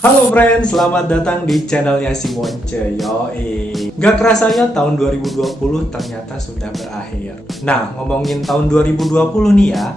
Halo friends, selamat datang di channelnya si Monce. Yoi. Gak kerasanya tahun 2020 ternyata sudah berakhir. Nah, ngomongin tahun 2020 nih ya,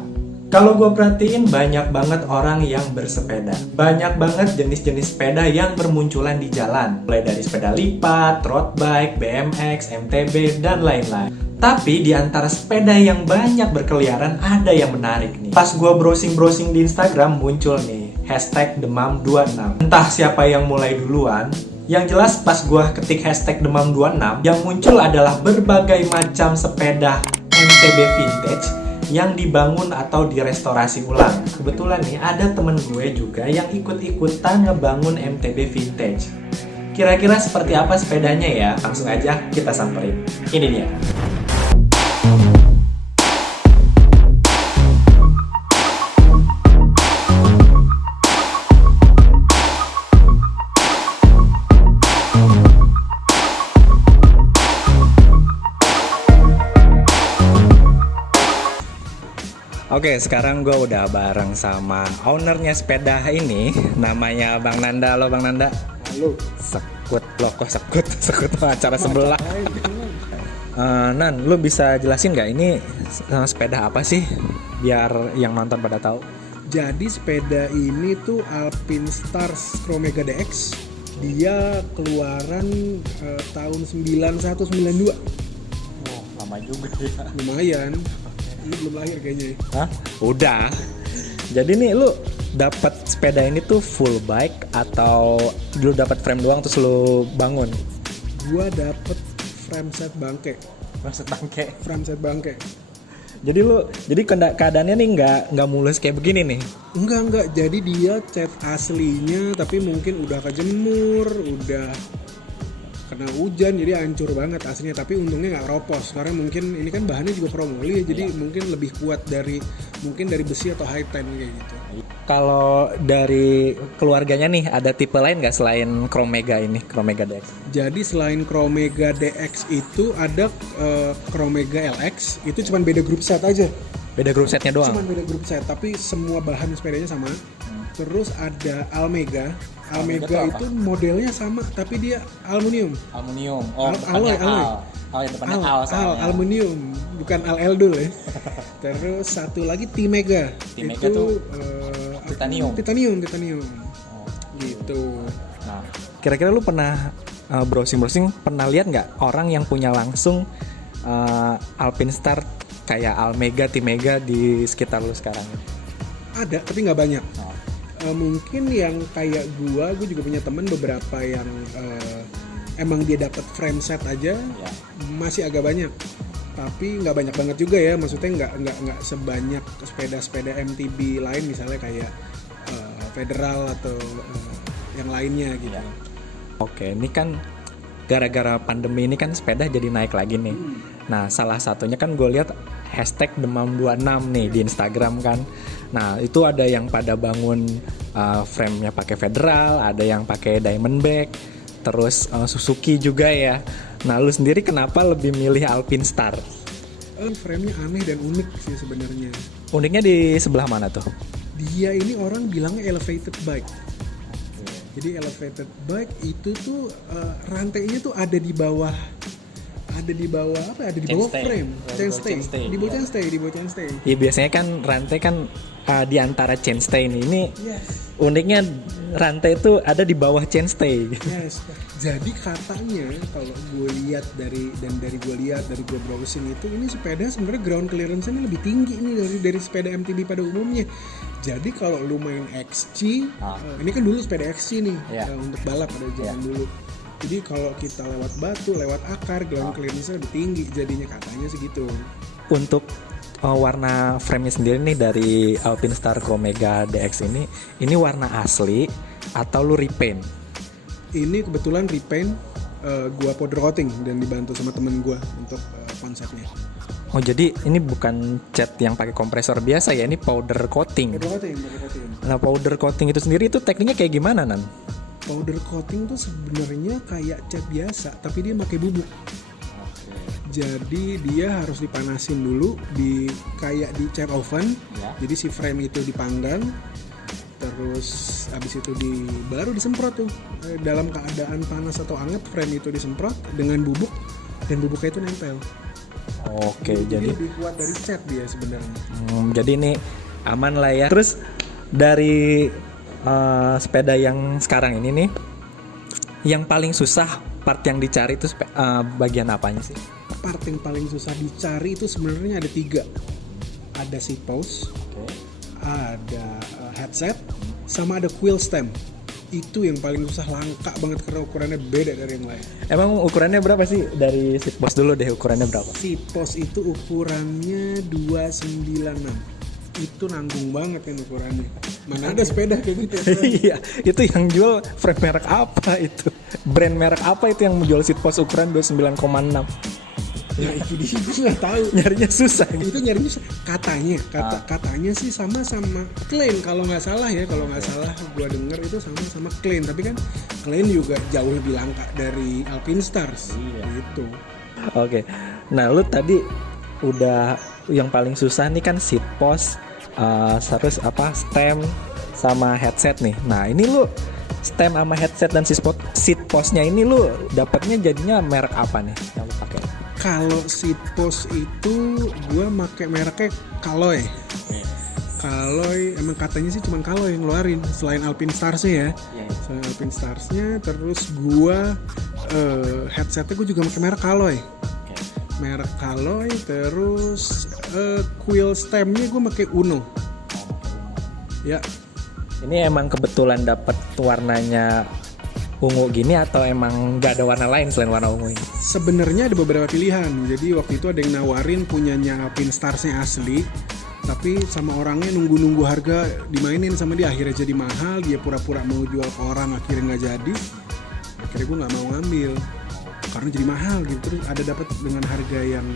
kalau gue perhatiin banyak banget orang yang bersepeda. Banyak banget jenis-jenis sepeda yang bermunculan di jalan. Mulai dari sepeda lipat, road bike, BMX, MTB, dan lain-lain. Tapi di antara sepeda yang banyak berkeliaran ada yang menarik nih. Pas gue browsing-browsing di Instagram muncul nih #demam26. Entah siapa yang mulai duluan. Yang jelas pas gue ketik #demam26, yang muncul adalah berbagai macam sepeda MTB vintage yang dibangun atau direstorasi ulang. Kebetulan nih ada temen gue juga yang ikut-ikutan ngebangun MTB vintage. Kira-kira seperti apa sepedanya ya? Langsung aja kita samperin. Ini dia. Oke, sekarang gue udah bareng sama ownernya sepeda ini, namanya Bang Nanda. Halo Bang Nanda. Halo. Sekut loh, kok sekut acara sebelah. Nan, lu bisa jelasin nggak ini sepeda apa sih, biar yang nonton pada tahu? Jadi sepeda ini tuh Alpinestars Chromega DX. Dia keluaran tahun 9192. Oh, lama juga ya. Lumayan. Ini belum lahir kayaknya. Hah? Udah. Jadi nih lu dapat sepeda ini tuh full bike atau lu dapat frame doang terus lu bangun? Gua dapet frame set bangke. Maksud bangke. Frame set bangke. Jadi keadaannya nih nggak mulus kayak begini nih. Enggak. Jadi dia cat aslinya tapi mungkin udah kejemur, udah kena hujan jadi hancur banget aslinya, tapi untungnya nggak ropos karena mungkin ini kan bahannya juga kromoli ya, jadi mungkin lebih kuat dari besi atau high ten kayak gitu. Kalau dari keluarganya nih ada tipe lain nggak selain Chromega ini, Chromega DX? Jadi selain Chromega DX itu ada Chromega LX, itu cuma beda grup set aja. Beda grup setnya doang? Cuma beda grup set, tapi semua bahan sepedanya sama. Terus ada Almega itu modelnya sama tapi dia aluminium. Oh, alloy. Oh, ya depannya al. Aluminium, bukan Eldul ya. Terus satu lagi T-Mega. T-Mega itu tuh titanium. Oh, gitu. Nah, kira-kira lu pernah browsing pernah lihat nggak orang yang punya langsung Alpinestar kayak Almega, T-Mega di sekitar lu sekarang? Ada tapi nggak banyak. Mungkin yang kayak gue juga punya temen beberapa yang emang dia dapat frame set aja, masih agak banyak, tapi nggak banyak banget juga ya, maksudnya nggak sebanyak sepeda MTB lain misalnya kayak Federal atau yang lainnya gitu. Oke, ini kan gara-gara pandemi ini kan sepeda jadi naik lagi nih. Nah, salah satunya kan gue lihat #demam26 nih di Instagram kan. Nah, itu ada yang pada bangun frame-nya pakai Federal, ada yang pakai Diamondback, terus Suzuki juga ya. Nah, lu sendiri kenapa lebih milih Alpinestar? Frame-nya aneh dan unik sih sebenarnya. Uniknya di sebelah mana tuh? Dia ini orang bilangnya elevated bike. Jadi elevated bike itu tuh rantainya tuh ada di bawah apa? Ada di bawah frame, chainstay. Di bawah chainstay. Iya, biasanya kan rantai kan di antara chainstay ini. Yes. Uniknya rantai itu ada di bawah chainstay. Yes. Jadi katanya kalau gue lihat dari gue browsing itu, ini sepeda sebenarnya ground clearance-nya lebih tinggi nih dari sepeda MTB pada umumnya. Jadi kalau lu main XC, ini kan dulu sepeda XC nih untuk balap pada zaman dulu. Jadi kalau kita lewat batu, lewat akar, ground clearance-nya lebih tinggi jadinya, katanya segitu. Untuk warna frame-nya sendiri nih dari Alpinestar Chromega DX ini warna asli atau lu repaint? Ini kebetulan repaint, gua powder coating dan dibantu sama temen gua untuk konsepnya. Oh, jadi ini bukan cat yang pakai kompresor biasa ya, ini powder coating. Powder coating. Nah, powder coating itu sendiri itu tekniknya kayak gimana, Nan? Powder coating tuh sebenarnya kayak cat biasa, tapi dia pakai bubuk. Jadi dia harus dipanasin dulu kayak di cat oven. Jadi si frame itu dipanggang. Terus abis itu baru disemprot tuh dalam keadaan panas atau hangat, frame itu disemprot dengan bubuk dan bubuknya itu nempel. Oke, jadi lebih kuat dari cat dia sebenarnya. Jadi ini aman lah ya. Terus dari sepeda yang sekarang ini nih, yang paling susah part yang dicari itu bagian apanya sih? Part yang paling susah dicari itu sebenarnya ada 3. Ada seat post, ada headset, sama ada quill stem. Itu yang paling susah, langka banget karena ukurannya beda dari yang lain. Emang ukurannya berapa sih? Dari seat post dulu deh, ukurannya berapa? Seat post itu ukurannya 296. Itu nanggung banget kan ukurannya. Mana ada sepeda kayak gitu. Iya, itu yang jual frame merek apa itu? Brand merek apa itu yang menjual seat post ukuran 29,6? Ya itu dia, gue nggak tahu. Nyarinya susah gitu. Itu nyarinya katanya sih sama Klein kalau nggak salah ya, kalau nggak salah gue denger itu sama Klein, tapi kan Klein juga jauh lebih langka dari Alpinestars. Gitu. Oke. Nah, lu tadi udah yang paling susah nih kan seat post, terus stem sama headset nih. Nah, ini lu stem sama headset dan seat postnya ini lu dapatnya jadinya merek apa nih yang lu pakai? Kalau seat post itu gue pakai mereknya Kaloy. Kaloy emang katanya sih cuma Kaloy yang ngeluarin selain Alpinestars-nya ya. Selain Alpinestars-nya, terus gue headsetnya gue juga pakai merek Kaloy. Merek Kaloy, terus quill stemnya gue pakai Uno. Ya. Ini emang kebetulan dapat warnanya ungu gini atau emang nggak ada warna lain selain warna ungu ini? Sebenarnya ada beberapa pilihan. Jadi waktu itu ada yang nawarin punyanya Alpinestars-nya asli, tapi sama orangnya nunggu harga dimainin sama dia, akhirnya jadi mahal. Dia pura-pura mau jual ke orang, akhirnya nggak jadi. Akhirnya gue nggak mau ngambil karena jadi mahal gitu. Terus ada dapat dengan harga yang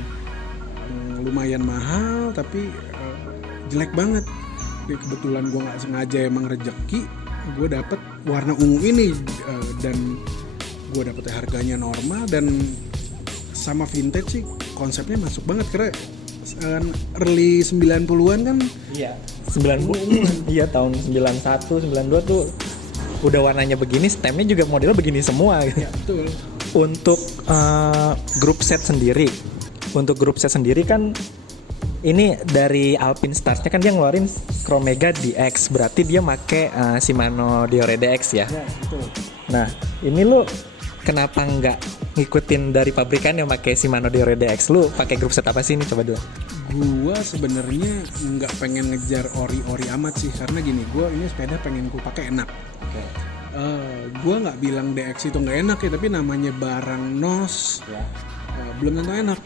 lumayan mahal tapi jelek banget. Jadi kebetulan gue nggak sengaja emang rezeki, gue dapet warna ungu ini dan gue dapet harganya normal dan sama vintage sih konsepnya masuk banget karena early 90-an kan. Iya. 90 iya, tahun 91, 92 tuh udah warnanya begini, stemnya juga modelnya begini semua gitu. Ya, betul. Untuk grup set sendiri. Untuk grup set sendiri kan ini dari Alpinestars-nya kan dia ngeluarin Scromega DX, berarti dia make Shimano Diore DX ya. Ya, betul. Nah, ini lu kenapa nggak ngikutin dari pabrikan yang pakai Shimano Diore DX? Lu pakai grup set apa sih ini, coba dulu? Gua sebenarnya nggak pengen ngejar ori amat sih, karena gini, gua ini sepeda pengen gua pakai enak. Gua nggak bilang DX itu nggak enak ya, tapi namanya barang NOS belum tentu enak.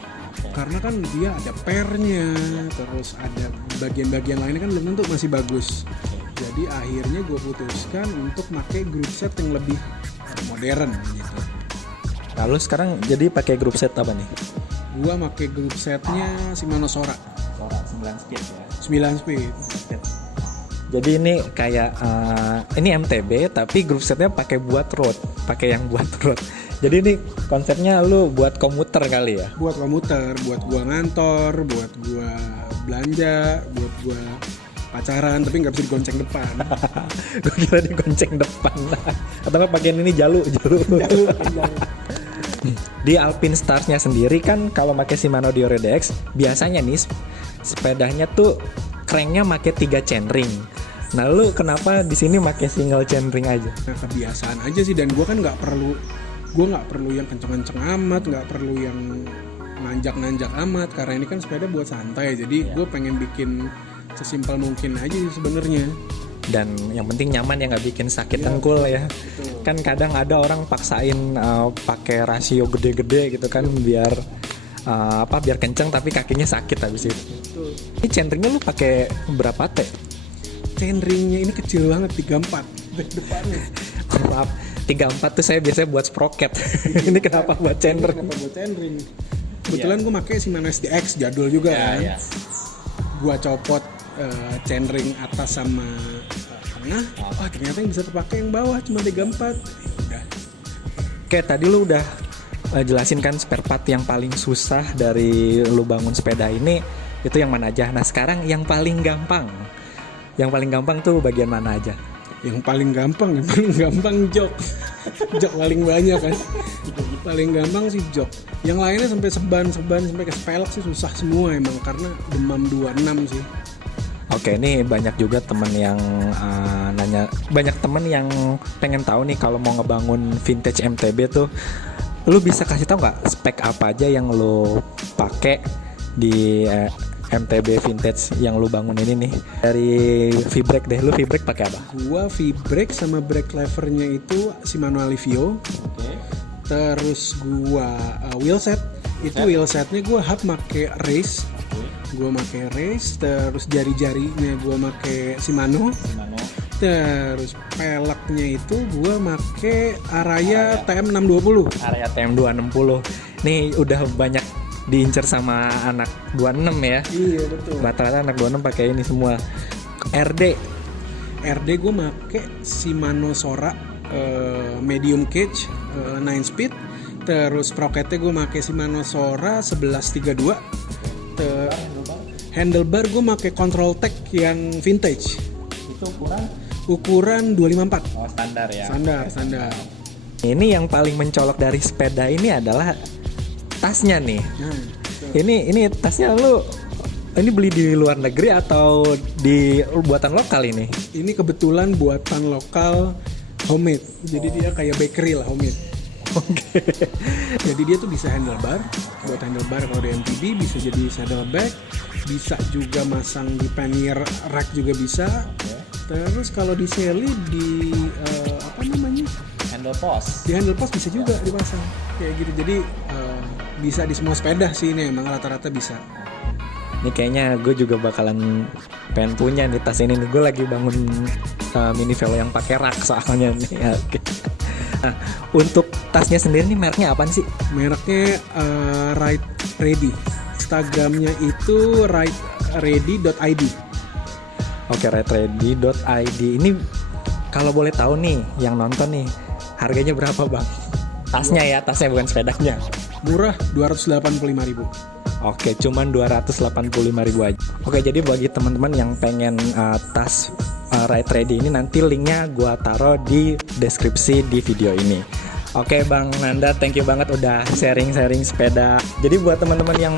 Karena kan dia ada pernya, terus ada bagian-bagian lainnya kan belum tentu masih bagus. Jadi akhirnya gue putuskan untuk pakai grup set yang lebih modern gitu. Lalu sekarang jadi pakai grup set apa nih? Gue pakai grup setnya Shimano Sora 9 speed ya. 9 speed. Jadi ini kayak ini MTB tapi grup setnya pakai yang buat road. Jadi ini konsepnya lu buat komuter kali ya? Buat komuter, buat gua ngantor, buat gua belanja, buat gua pacaran, tapi nggak bisa digonceng depan. Gue kira digonceng depan. Atau nggak pakai ini jalu. Di Alpinestars-nya sendiri kan kalau pakai Shimano Diore DX biasanya nih sepedanya tuh cranknya pakai 3 chainring. Nah, lu kenapa di sini pakai single chainring aja? Nah, kebiasaan aja sih, dan gua kan nggak perlu yang kenceng-kenceng amat, nggak perlu yang nanjak-nanjak amat, karena ini kan sepeda buat santai. Jadi gue pengen bikin sesimpel mungkin aja sih sebenarnya. Dan yang penting nyaman ya, nggak bikin sakit dengkul ya. Betul. Kan kadang ada orang paksain pakai rasio gede-gede gitu kan biar biar kenceng tapi kakinya sakit habis itu. Betul. Ini chainringnya lu pakai berapa T? Chainringnya ini kecil banget, 34 depannya. Maaf, 34 tuh saya biasanya buat sprocket. Ini kenapa buat chainring? Kenapa buat chainring? Kebetulan gue pakai Shimano SDX jadul juga kan. Yeah. Gue copot chainring atas sama tengah. Oh, ternyata yang bisa terpakai yang bawah cuma 34. Udah. Oke, tadi lu udah jelasin kan spare part yang paling susah dari lu bangun sepeda ini itu yang mana aja. Nah, sekarang yang paling gampang. Yang paling gampang tuh bagian mana aja? Yang paling gampang jok. Jok paling banyak kan. Paling gampang sih jok. Yang lainnya sampai seban sampai ke spelek sih susah semua emang karena demam 26 sih. Oke, ini banyak juga temen yang nanya, banyak temen yang pengen tahu nih kalau mau ngebangun vintage MTB tuh, lu bisa kasih tahu nggak spek apa aja yang lu pakai di MTB vintage yang lu bangun ini nih? Dari V-brake deh, lu V-brake pakai apa? Gua V-brake sama brake levernya itu Shimano Alivio. Oke. Terus gua wheelset. Itu wheelsetnya gua hub make race. Gua make race, terus jari-jarinya gua make Shimano. Terus peleknya itu gua make Araya TM620. Area TM260. Nih udah banyak diincar sama anak 26 ya. Iya betul. Rata-rata anak 26 pakai ini semua. RD gue make Shimano Sora medium cage 9 speed. Terus sprocketnya gue make Shimano Sora 1132. Handlebar gue make Control Tech yang vintage. itu Ukuran 254. oh, standar ya. Standar. Ini yang paling mencolok dari sepeda ini adalah tasnya nih. Nah, Ini tasnya lu ini beli di luar negeri atau di buatan lokal ini? ini kebetulan buatan lokal homemade. Jadi dia kayak bakery lah homemade. Oke. Jadi dia tuh bisa handlebar, buat handlebar kalau di MTB, bisa jadi saddleback, bisa juga masang di pannier rack juga bisa. Terus kalau di Sally di Handle post. di handle post bisa juga dipasang kayak gitu. Jadi bisa di semua sepeda sih ini emang rata-rata bisa. Ini kayaknya gue juga bakalan pengen punya nih tas ini nih. Gue lagi bangun mini velo yang pakai rak soalnya nih. Oke. Nah, untuk tasnya sendiri nih mereknya apaan sih? Mereknya Ride Ready. Instagramnya itu rideready.id. Oke, rideready.id. Ini kalau boleh tahu nih yang nonton nih, harganya berapa bang? Tasnya bukan sepedanya. Murah 285.000. Oke, cuman 285.000 aja. Oke, jadi bagi teman-teman yang pengen tas Ride Ready ini, nanti linknya gua taruh di deskripsi di video ini. Oke Bang Nanda, thank you banget udah sharing-sharing sepeda. Jadi buat teman-teman yang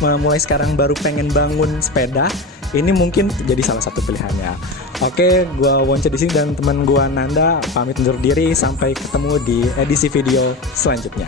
mulai sekarang baru pengen bangun sepeda, ini mungkin jadi salah satu pilihannya. Oke, gua Wonce di sini dan teman gua Nanda pamit undur diri, sampai ketemu di edisi video selanjutnya.